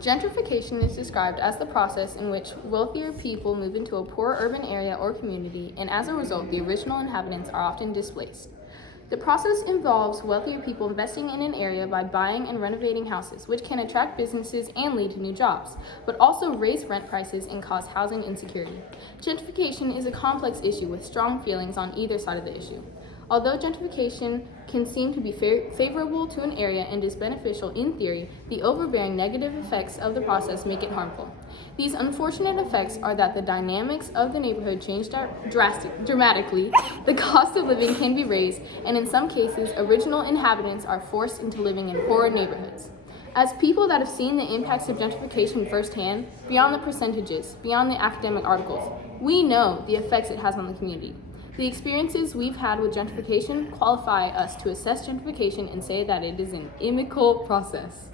Gentrification is described as the process in which wealthier people move into a poor urban area or community, and as a result, the original inhabitants are often displaced. The process involves wealthier people investing in an area by buying and renovating houses, which can attract businesses and lead to new jobs, but also raise rent prices and cause housing insecurity. Gentrification is a complex issue with strong feelings on either side of the issue. Although gentrification can seem to be favorable to an area and is beneficial in theory, the overbearing negative effects of the process make it harmful. These unfortunate effects are that the dynamics of the neighborhood change dramatically, the cost of living can be raised, and in some cases, original inhabitants are forced into living in poorer neighborhoods. As people that have seen the impacts of gentrification firsthand, beyond the percentages, beyond the academic articles, we know the effects it has on the community. The experiences we've had with gentrification qualify us to assess gentrification and say that it is an inimical process.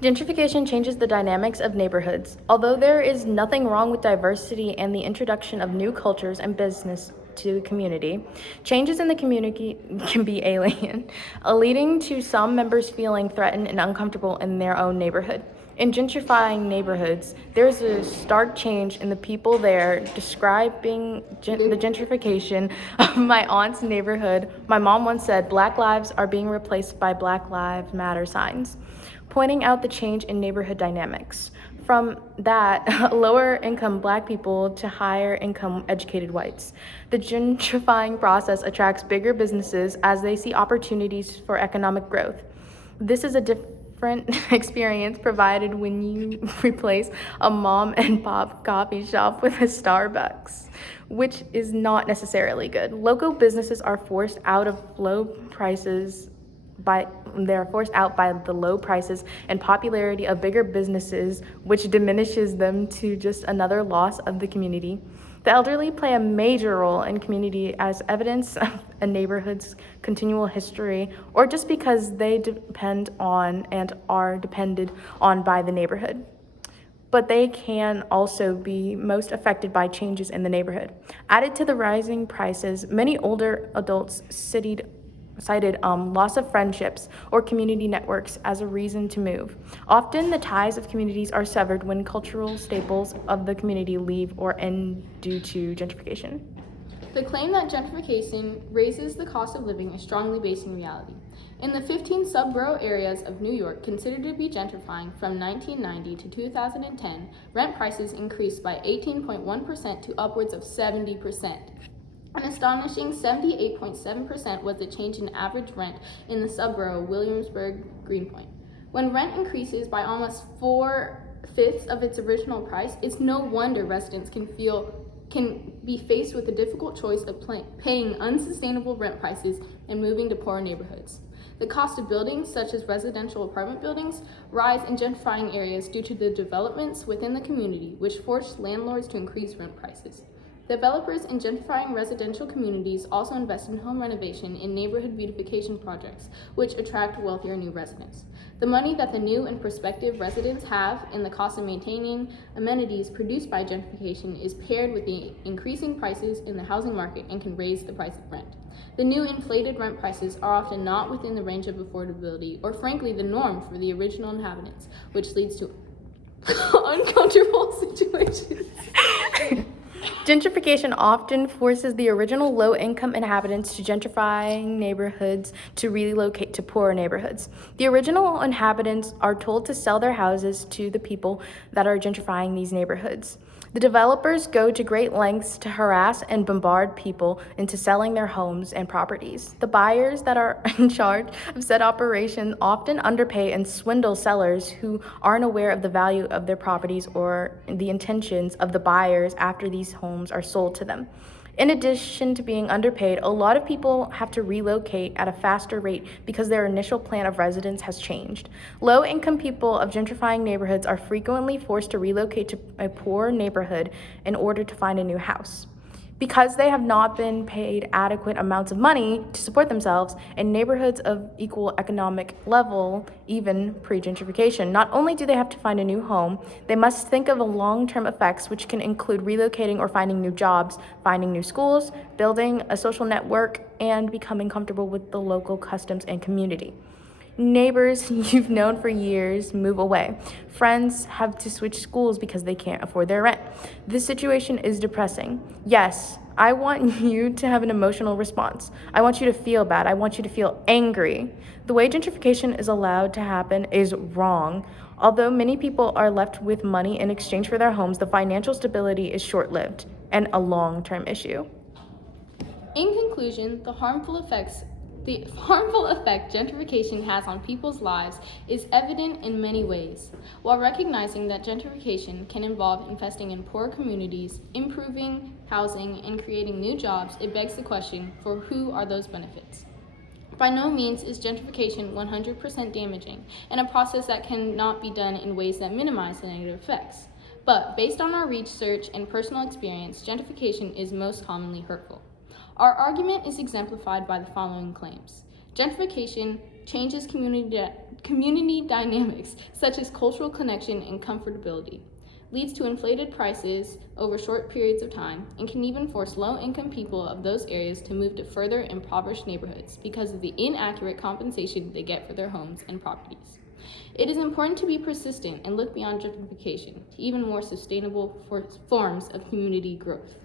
Gentrification changes the dynamics of neighborhoods. Although there is nothing wrong with diversity and the introduction of new cultures and business to the community, changes in the community can be alien, leading to some members feeling threatened and uncomfortable in their own neighborhood. In gentrifying neighborhoods, there's a stark change in the people there. Describing the gentrification of my aunt's neighborhood, my mom once said, "Black lives are being replaced by Black Lives Matter signs," pointing out the change in neighborhood dynamics. From that, lower income Black people to higher income educated whites. The gentrifying process attracts bigger businesses as they see opportunities for economic growth. This is a different experience provided when you replace a mom and pop coffee shop with a Starbucks, which is not necessarily good. Local businesses are forced out by the low prices and popularity of bigger businesses, which diminishes them to just another loss of the community. The elderly play a major role in community as evidence of a neighborhood's continual history, or just because they depend on and are depended on by the neighborhood. But they can also be most affected by changes in the neighborhood. Added to the rising prices, many older adults cited loss of friendships or community networks as a reason to move. Often the ties of communities are severed when cultural staples of the community leave or end due to gentrification. The claim that gentrification raises the cost of living is strongly based in reality. In the 15 subborough areas of New York considered to be gentrifying from 1990 to 2010, rent prices increased by 18.1% to upwards of 70%. An astonishing 78.7% was the change in average rent in the subborough Williamsburg-Greenpoint. When rent increases by almost 4/5 of its original price, it's no wonder residents can be faced with the difficult choice of paying unsustainable rent prices and moving to poorer neighborhoods. The cost of buildings, such as residential apartment buildings, rise in gentrifying areas due to the developments within the community, which forced landlords to increase rent prices. Developers in gentrifying residential communities also invest in home renovation and neighborhood beautification projects, which attract wealthier new residents. The money that the new and prospective residents have in the cost of maintaining amenities produced by gentrification is paired with the increasing prices in the housing market and can raise the price of rent. The new inflated rent prices are often not within the range of affordability or frankly the norm for the original inhabitants, which leads to uncomfortable situations. Gentrification often forces the original low-income inhabitants to gentrifying neighborhoods to relocate to poorer neighborhoods. The original inhabitants are told to sell their houses to the people that are gentrifying these neighborhoods. The developers go to great lengths to harass and bombard people into selling their homes and properties. The buyers that are in charge of said operation often underpay and swindle sellers who aren't aware of the value of their properties or the intentions of the buyers after these homes are sold to them. In addition to being underpaid, a lot of people have to relocate at a faster rate because their initial plan of residence has changed. Low-income people of gentrifying neighborhoods are frequently forced to relocate to a poor neighborhood in order to find a new house. Because they have not been paid adequate amounts of money to support themselves in neighborhoods of equal economic level, even pre-gentrification, not only do they have to find a new home, they must think of long-term effects, which can include relocating or finding new jobs, finding new schools, building a social network, and becoming comfortable with the local customs and community. Neighbors you've known for years move away. Friends have to switch schools because they can't afford their rent. This situation is depressing. Yes, I want you to have an emotional response. I want you to feel bad. I want you to feel angry. The way gentrification is allowed to happen is wrong. Although many people are left with money in exchange for their homes, the financial stability is short-lived and a long-term issue. In conclusion, the harmful effect gentrification has on people's lives is evident in many ways. While recognizing that gentrification can involve investing in poor communities, improving housing, and creating new jobs, it begs the question, for who are those benefits? By no means is gentrification 100% damaging, and a process that cannot be done in ways that minimize the negative effects. But based on our research and personal experience, gentrification is most commonly hurtful. Our argument is exemplified by the following claims. Gentrification changes community dynamics, such as cultural connection and comfortability, leads to inflated prices over short periods of time, and can even force low-income people of those areas to move to further impoverished neighborhoods because of the inaccurate compensation they get for their homes and properties. It is important to be persistent and look beyond gentrification to even more sustainable forms of community growth.